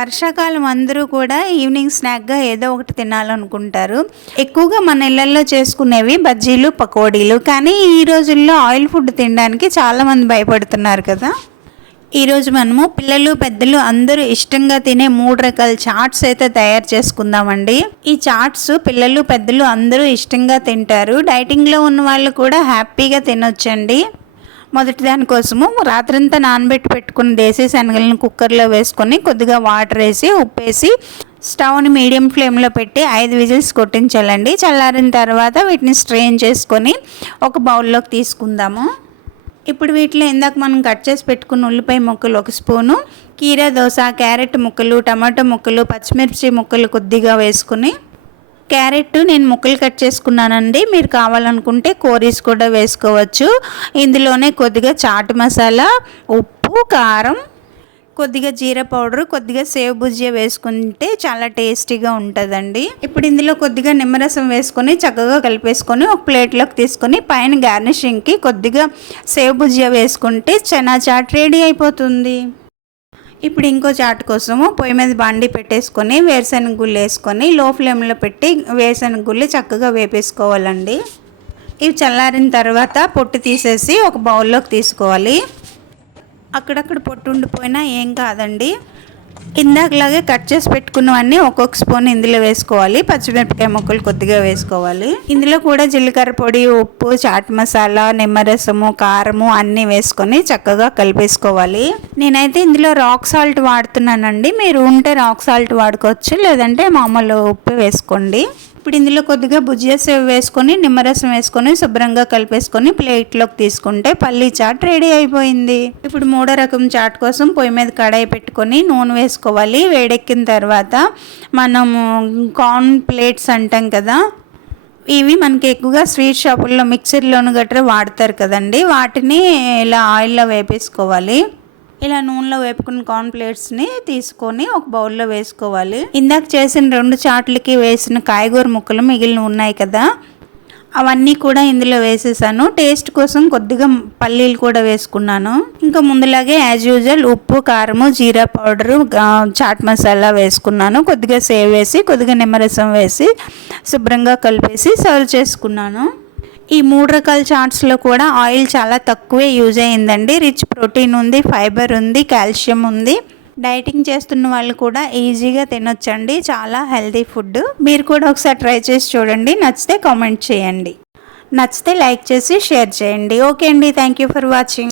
వర్షాకాలం అందరూ కూడా ఈవినింగ్ స్నాక్గా ఏదో ఒకటి తినాలనుకుంటారు. ఎక్కువగా మన ఇళ్లలో చేసుకునేవి బజ్జీలు, పకోడీలు. కానీ ఈ రోజుల్లో ఆయిల్ ఫుడ్ తినడానికి చాలామంది భయపడుతున్నారు కదా. ఈరోజు మనము పిల్లలు పెద్దలు అందరూ ఇష్టంగా తినే 3 రకాల చాట్స్ అయితే తయారు చేసుకుందామండి. ఈ చాట్స్ పిల్లలు పెద్దలు అందరూ ఇష్టంగా తింటారు. డైటింగ్లో ఉన్న వాళ్ళు కూడా హ్యాపీగా తినొచ్చండి. మొదటి దానికోసము రాత్రంతా నానబెట్టి పెట్టుకున్న దేశీ శనగలను కుక్కర్లో వేసుకొని కొద్దిగా వాటర్ వేసి ఉప్పేసి స్టవ్ని మీడియం ఫ్లేమ్లో పెట్టి 5 విజిల్స్ కొట్టించాలండి. చల్లారిన తర్వాత వీటిని స్ట్రెయిన్ చేసుకొని ఒక బౌల్లోకి తీసుకుందాము. ఇప్పుడు వీటిలో ఇందాక మనం కట్ చేసి పెట్టుకున్న ఉల్లిపాయ ముక్కలు 1 స్పూను, కీరా దోస, క్యారెట్ ముక్కలు, టమాటో ముక్కలు, పచ్చిమిర్చి ముక్కలు కొద్దిగా వేసుకుని, క్యారెట్ నేను ముక్కలు కట్ చేసుకున్నానండి. మీరు కావాలనుకుంటే కోరీస్ కూడా వేసుకోవచ్చు. ఇందులోనే కొద్దిగా చాట్ మసాలా, ఉప్పు, కారం, కొద్దిగా జీరా పౌడర్, కొద్దిగా సేవ్ భుజియా వేసుకుంటే చాలా టేస్టీగా ఉంటుందండి. ఇప్పుడు ఇందులో కొద్దిగా నిమ్మరసం వేసుకొని చక్కగా కలిపేసుకొని ఒక ప్లేట్లోకి తీసుకొని పైన గార్నిషింగ్కి కొద్దిగా సేవ్ భుజియా వేసుకుంటే చనా చాట్ రెడీ అయిపోతుంది. ఇప్పుడు ఇంకో చాట్ కోసము పొయ్యి మీద బాండి పెట్టేసుకొని వేరుశనగ గుళ్ళు వేసుకొని లో ఫ్లేమ్లో పెట్టి వేరుశనగ గుళ్ళు చక్కగా వేపేసుకోవాలండి. ఇవి చల్లారిన తర్వాత పొట్టు తీసేసి ఒక బౌల్లోకి తీసుకోవాలి. అక్కడక్కడ పొట్టు ఉండిపోయినా ఏం కాదండి. ఇందాకలాగే కట్ చేసి పెట్టుకున్నవన్నీ ఒక్కొక్క స్పూన్ ఇందులో వేసుకోవాలి. పచ్చిమిరపకాయ ముక్కలు కొద్దిగా వేసుకోవాలి. ఇందులో కూడా జీలకర్ర పొడి, ఉప్పు, చాట్ మసాలా, నిమ్మరసము, కారము అన్నీ వేసుకొని చక్కగా కలిపేసుకోవాలి. నేనైతే ఇందులో రాక్ సాల్ట్ వాడుతున్నానండి. మీరు ఉంటే రాక్ సాల్ట్ వాడుకోవచ్చు, లేదంటే మామూలు ఉప్పు వేసుకోండి. ఇప్పుడు ఇందులో కొద్దిగా భుజియా సేవ్ వేసుకొని నిమ్మరసం వేసుకొని శుభ్రంగా కలిపేసుకొని ప్లేట్లోకి తీసుకుంటే పల్లీ చాట్ రెడీ అయిపోయింది. ఇప్పుడు 3వ రకం చాట్ కోసం పొయ్యి మీద కడాయి పెట్టుకొని నూనె వేసుకోవాలి. వేడెక్కిన తర్వాత మనము కార్న్ ప్లేట్స్ అంటాం కదా, ఇవి మనకి ఎక్కువగా స్వీట్ షాపుల్లో మిక్సర్లోను గట్రా వాడతారు కదండి. వాటిని ఇలా ఆయిల్లో వేపేసుకోవాలి. ఇలా నూనెలో వేపుకున్న కార్న్ ప్లేట్స్ని తీసుకొని ఒక బౌల్లో వేసుకోవాలి. ఇందాక చేసిన 2 చాట్లకి వేసిన కాయగూర ముక్కలు మిగిలిన ఉన్నాయి కదా, అవన్నీ కూడా ఇందులో వేసేసాను. టేస్ట్ కోసం కొద్దిగా పల్లీలు కూడా వేసుకున్నాను. ఇంకా ముందులాగే యాజ్ యూజువల్ ఉప్పు, కారము, జీరా పౌడరు, చాట్ మసాలా వేసుకున్నాను. కొద్దిగా సేవ్ వేసి కొద్దిగా నిమ్మరసం వేసి శుభ్రంగా కలిపేసి సర్వ్ చేసుకున్నాను. ఈ 3 రకాల చాట్స్లో కూడా ఆయిల్ చాలా తక్కువే యూజ్ అయ్యిందండి. రిచ్ ప్రోటీన్ ఉంది, ఫైబర్ ఉంది, కాల్షియం ఉంది. డైటింగ్ చేస్తున్న వాళ్ళు కూడా ఈజీగా తినొచ్చండి. చాలా హెల్తీ ఫుడ్. మీరు కూడా ఒకసారి ట్రై చేసి చూడండి. నచ్చితే కామెంట్ చేయండి. నచ్చితే లైక్ చేసి షేర్ చేయండి. ఓకే అండి, థ్యాంక్ యూ ఫర్ వాచింగ్.